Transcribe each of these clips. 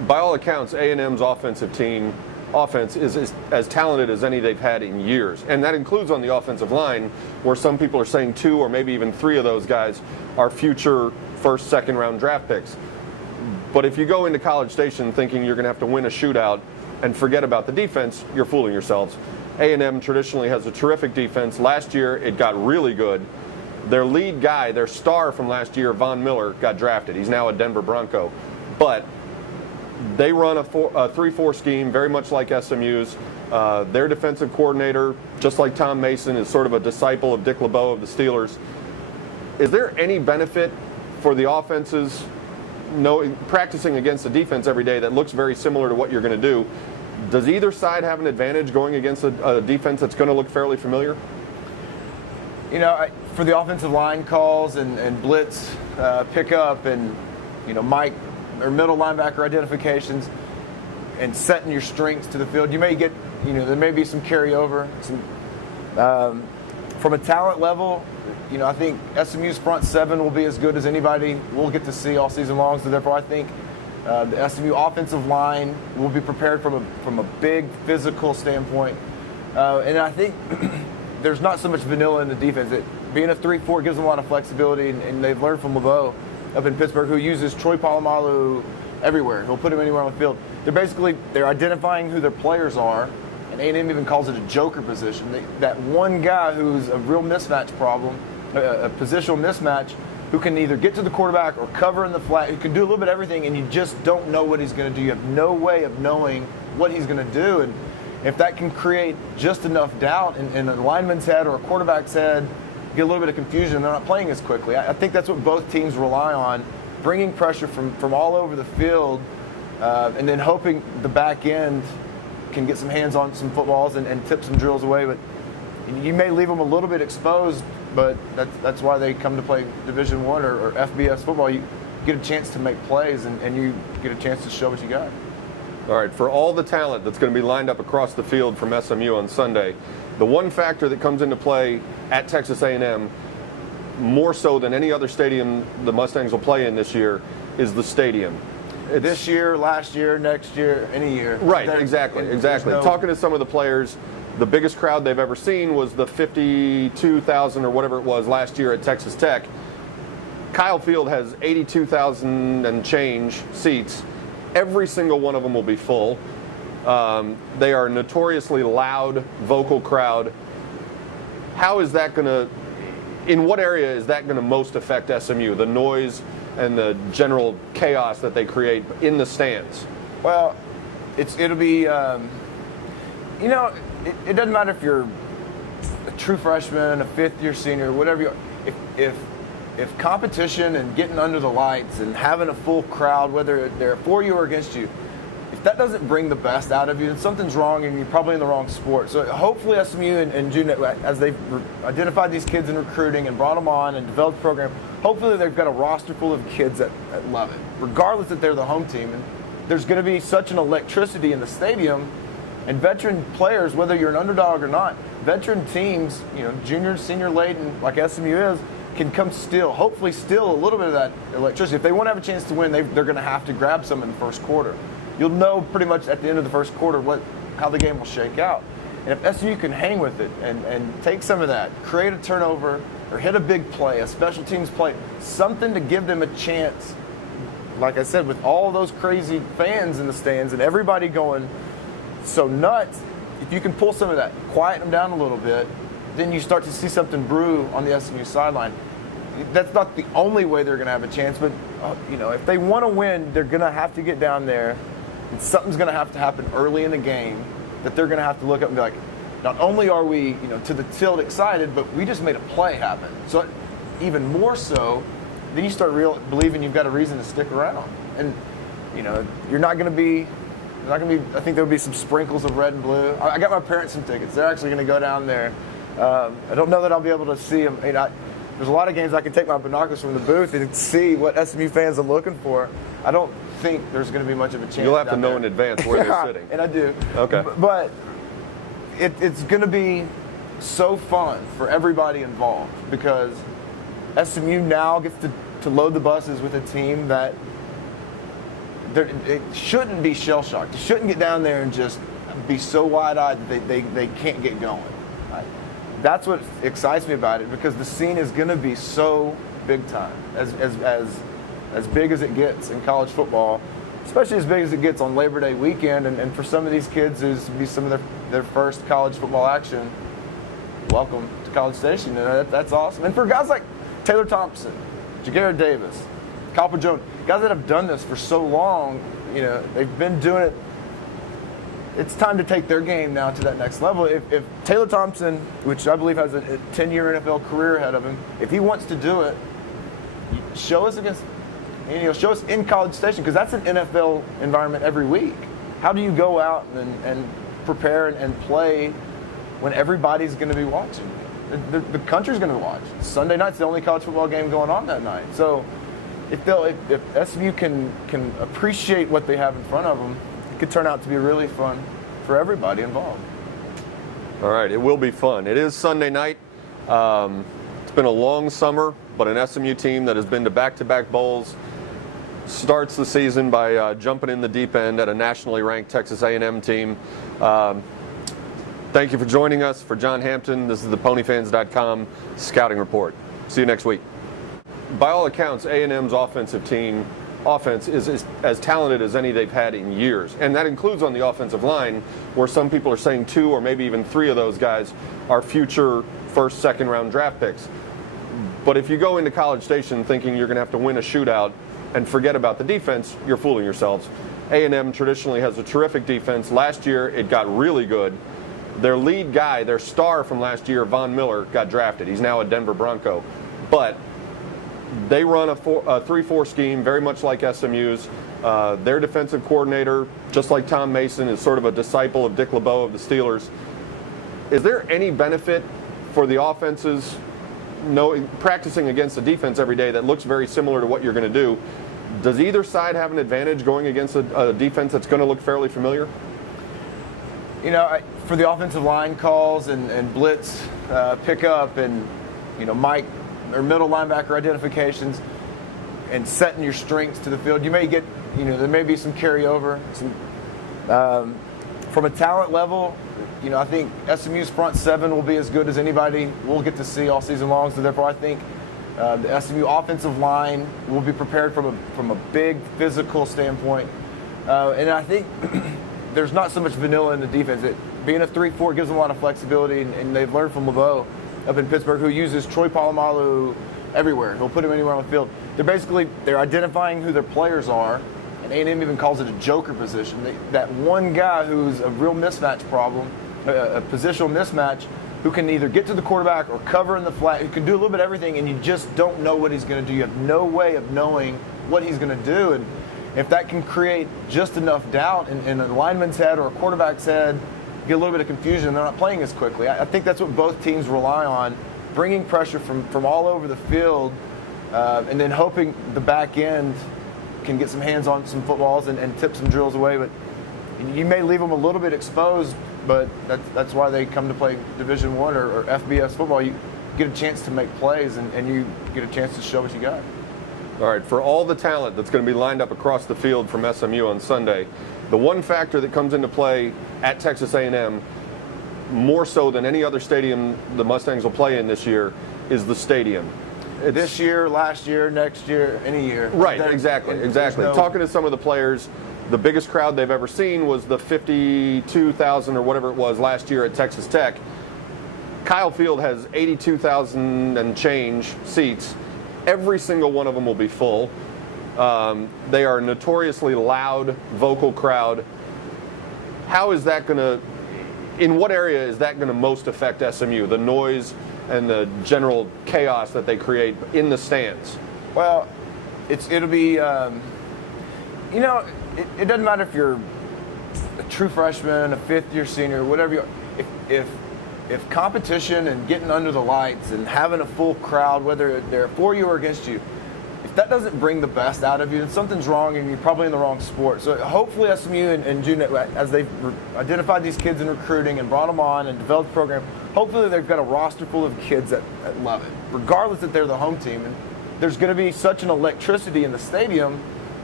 by all accounts, A&M's offense is as talented as any they've had in years. And that includes on the offensive line, where some people are saying 2 or maybe even 3 of those guys are future first, second round draft picks. But if you go into College Station thinking you're going to have to win a shootout and forget about the defense, you're fooling yourselves. A&M traditionally has a terrific defense. Last year, it got really good. Their lead guy, their star from last year, Von Miller, got drafted. He's now a Denver Bronco. But they run a 3-4 scheme, very much like SMU's. Their defensive coordinator, just like Tom Mason, is sort of a disciple of Dick LeBeau of the Steelers. Is there any benefit for the offenses practicing against the defense every day that looks very similar to what you're going to do? Does either side have an advantage going against a defense that's going to look fairly familiar? You know, for the offensive line calls and blitz pickup and, Mike or middle linebacker identifications and setting your strengths to the field, you may get, there may be some carryover. From a talent level, I think SMU's front 7 will be as good as anybody we'll get to see all season long. So therefore, I think the SMU offensive line will be prepared from a big physical standpoint. And I think there's not so much vanilla in the defense. Being a 3-4 gives them a lot of flexibility, and they've learned from LeBeau up in Pittsburgh, who uses Troy Polamalu everywhere. He'll put him anywhere on the field. They're identifying who their players are, and A&M even calls it a joker position. That one guy who's a real mismatch problem, a positional mismatch, who can either get to the quarterback or cover in the flat, who can do a little bit of everything, and you just don't know what he's going to do. You have no way of knowing what he's going to do. And if that can create just enough doubt in a lineman's head or a quarterback's head, get a little bit of confusion, and they're not playing as quickly. I think that's what both teams rely on, bringing pressure from all over the field, and then hoping the back end can get some hands on some footballs and tip some drills away. But you may leave them a little bit exposed, but that's why they come to play Division I or FBS football. You get a chance to make plays, and you get a chance to show what you got. All right, for all the talent that's going to be lined up across the field from SMU on Sunday, the one factor that comes into play at Texas A&M, more so than any other stadium the Mustangs will play in this year, is the stadium. This year, last year, next year, any year. Right, exactly. Talking to some of the players, the biggest crowd they've ever seen was the 52,000 or whatever it was last year at Texas Tech. Kyle Field has 82,000 and change seats. Every single one of them will be full. They are a notoriously loud, vocal crowd. How is that going to, in what area is that going to most affect SMU, the noise and the general chaos that they create in the stands? Well, it'll be, it doesn't matter if you're a true freshman, a fifth-year senior, whatever you are. If competition and getting under the lights and having a full crowd, whether they're for you or against you, if that doesn't bring the best out of you, then something's wrong and you're probably in the wrong sport. So hopefully SMU and June, as they've identified these kids in recruiting and brought them on and developed the program, hopefully they've got a roster full of kids that love it, regardless that they're the home team. And there's going to be such an electricity in the stadium, and veteran players, whether you're an underdog or not, veteran teams, junior, senior laden, like SMU is, can hopefully steal a little bit of that electricity. If they want to have a chance to win, they're going to have to grab some in the first quarter. You'll know pretty much at the end of the first quarter how the game will shake out. And if SMU can hang with it and take some of that, create a turnover or hit a big play, a special teams play, something to give them a chance, like I said, with all those crazy fans in the stands and everybody going so nuts, if you can pull some of that, quiet them down a little bit, then you start to see something brew on the SMU sideline. That's not the only way they're going to have a chance, but if they want to win, they're going to have to get down there, and something's going to have to happen early in the game that they're going to have to look up and be like, not only are we to the tilt excited, but we just made a play happen. So even more so, then you start believing you've got a reason to stick around, and you're not going to be. I think there'll be some sprinkles of red and blue. I got my parents some tickets. They're actually going to go down there. I don't know that I'll be able to see them. There's a lot of games I can take my binoculars from the booth and see what SMU fans are looking for. I don't think there's going to be much of a chance. You'll have to know in advance where they're sitting. And I do. Okay. But it's going to be so fun for everybody involved because SMU now gets to load the buses with a team that it shouldn't be shell-shocked. They shouldn't get down there and just be so wide-eyed that they can't get going. That's what excites me about it, because the scene is going to be so big time, as big as it gets in college football, especially as big as it gets on Labor Day weekend. And for some of these kids, it's be some of their first college football action. Welcome to College Station. That's awesome. And for guys like Taylor Thompson, Ja'Garrett Davis, Copper Jones, guys that have done this for so long, they've been doing it. It's time to take their game now to that next level. If Taylor Thompson, which I believe has a 10-year NFL career ahead of him, if he wants to do it, show us show us in College Station, because that's an NFL environment every week. How do you go out and prepare and play when everybody's going to be watching? The country's going to watch. Sunday night's the only college football game going on that night. So if SMU can appreciate what they have in front of them, it could turn out to be really fun for everybody involved. All right, it will be fun. It is Sunday night. It's been a long summer, but an SMU team that has been to back-to-back bowls starts the season by jumping in the deep end at a nationally ranked Texas A&M team. Thank you for joining us. For John Hampton, this is the PonyFans.com Scouting Report. See you next week. By all accounts, A&M's offense is as talented as any they've had in years. And that includes on the offensive line, where some people are saying 2 or maybe even 3 of those guys are future first, second round draft picks. But if you go into College Station thinking you're going to have to win a shootout and forget about the defense, you're fooling yourselves. A&M traditionally has a terrific defense. Last year, it got really good. Their lead guy, their star from last year, Von Miller, got drafted. He's now a Denver Bronco. But they run a 3-4 scheme, very much like SMU's. Their defensive coordinator, just like Tom Mason, is sort of a disciple of Dick LeBeau of the Steelers. Is there any benefit for the offenses practicing against a defense every day that looks very similar to what you're going to do? Does either side have an advantage going against a defense that's going to look fairly familiar? For the offensive line calls and blitz pickup and, Mike or middle linebacker identifications and setting your strengths to the field, you may get, there may be some carryover. From a talent level, I think SMU's front 7 will be as good as anybody we'll get to see all season long. So therefore, I think the SMU offensive line will be prepared from a big physical standpoint. And I think there's not so much vanilla in the defense. Being a 3-4 gives them a lot of flexibility, and they've learned from LeBeau up in Pittsburgh, who uses Troy Polamalu everywhere. He'll put him anywhere on the field. They're identifying who their players are, and A&M even calls it a joker position. That one guy who's a real mismatch problem, a positional mismatch, who can either get to the quarterback or cover in the flat, who can do a little bit of everything, and you just don't know what he's going to do. You have no way of knowing what he's going to do. And if that can create just enough doubt in a lineman's head or a quarterback's head, get a little bit of confusion, they're not playing as quickly. I think that's what both teams rely on, bringing pressure from all over the field, and then hoping the back end can get some hands on some footballs and tip some drills away. But you may leave them a little bit exposed, but that's why they come to play Division I or FBS football. You get a chance to make plays, and you get a chance to show what you got. All right, for all the talent that's going to be lined up across the field from SMU on Sunday, the one factor that comes into play at Texas A&M, more so than any other stadium the Mustangs will play in this year, is the stadium. This year, last year, next year, any year. Right, exactly. Talking to some of the players, the biggest crowd they've ever seen was the 52,000 or whatever it was last year at Texas Tech. Kyle Field has 82,000 and change seats. Every single one of them will be full. They are a notoriously loud, vocal crowd. How is that going to, in what area is that going to most affect SMU, the noise and the general chaos that they create in the stands? Well, it'll be, it doesn't matter if you're a true freshman, a fifth-year senior, whatever you are. If competition and getting under the lights and having a full crowd, whether they're for you or against you, if that doesn't bring the best out of you, then something's wrong and you're probably in the wrong sport. So hopefully SMU and June, as they've identified these kids in recruiting and brought them on and developed the program, hopefully they've got a roster full of kids that love it, regardless that they're the home team. And there's going to be such an electricity in the stadium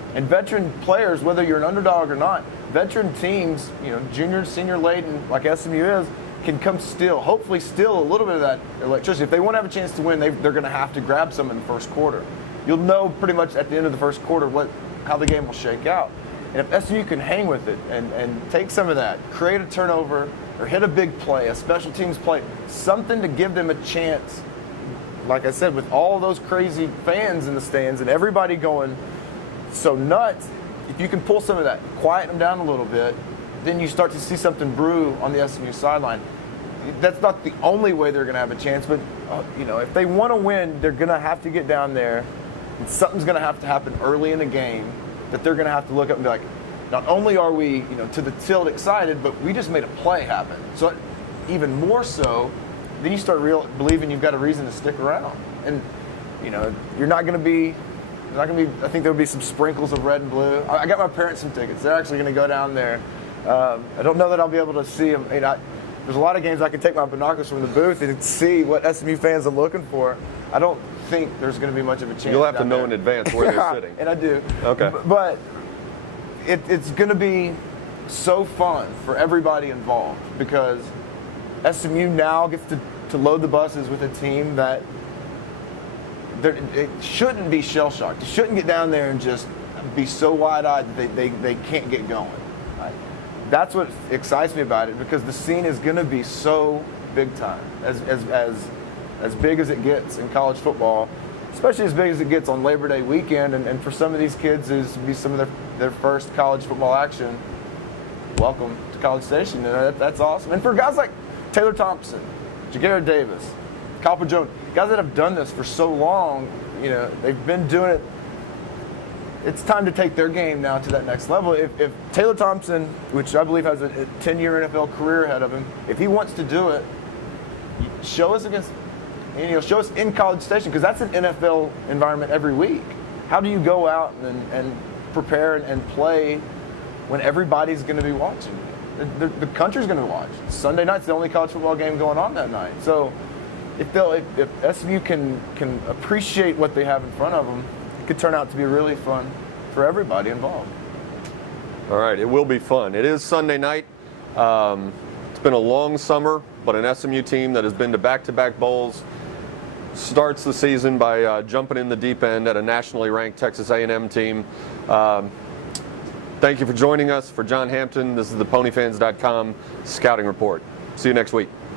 And veteran players, whether you're an underdog or not, veteran teams, junior, senior laden, like SMU is, can come hopefully steal a little bit of that electricity. If they want to have a chance to win, they're going to have to grab some in the first quarter. You'll know pretty much at the end of the first quarter how the game will shake out. And if SMU can hang with it and take some of that, create a turnover or hit a big play, a special teams play, something to give them a chance, like I said, with all those crazy fans in the stands and everybody going so nuts, if you can pull some of that, quiet them down a little bit, then you start to see something brew on the SMU sideline. That's not the only way they're going to have a chance, but if they want to win, they're going to have to get down there. And something's going to have to happen early in the game that they're going to have to look up and be like, not only are we, to the tilt excited, but we just made a play happen. So even more so, then you start believing you've got a reason to stick around. And, you're not going to be. I think there'll be some sprinkles of red and blue. I got my parents some tickets. They're actually going to go down there. I don't know that I'll be able to see them. There's a lot of games I can take my binoculars from the booth and see what SMU fans are looking for. I don't think there's going to be much of a chance. You'll have to know in advance where they're sitting. And I do. Okay. But it's going to be so fun for everybody involved because SMU now gets to load the buses with a team that it shouldn't be shell-shocked. It shouldn't get down there and just be so wide-eyed that they can't get going. That's what excites me about it because the scene is going to be so big time, as big as it gets in college football, especially as big as it gets on Labor Day weekend. And for some of these kids, it's be some of their first college football action. Welcome to College Station. That's awesome. And for guys like Taylor Thompson, Jagger Davis, Copper Jones, guys that have done this for so long, they've been doing it. It's time to take their game now to that next level. If Taylor Thompson, which I believe has a 10-year NFL career ahead of him, if he wants to do it, show us show us in College Station because that's an NFL environment every week. How do you go out and prepare and play when everybody's going to be watching? The country's going to watch. Sunday night's the only college football game going on that night. So if SMU can appreciate what they have in front of them, it could turn out to be really fun for everybody involved. All right, it will be fun. It is Sunday night. It's been a long summer, but an SMU team that has been to back-to-back bowls starts the season by jumping in the deep end at a nationally ranked Texas A&M team. Thank you for joining us. For John Hampton, this is the PonyFans.com Scouting Report. See you next week.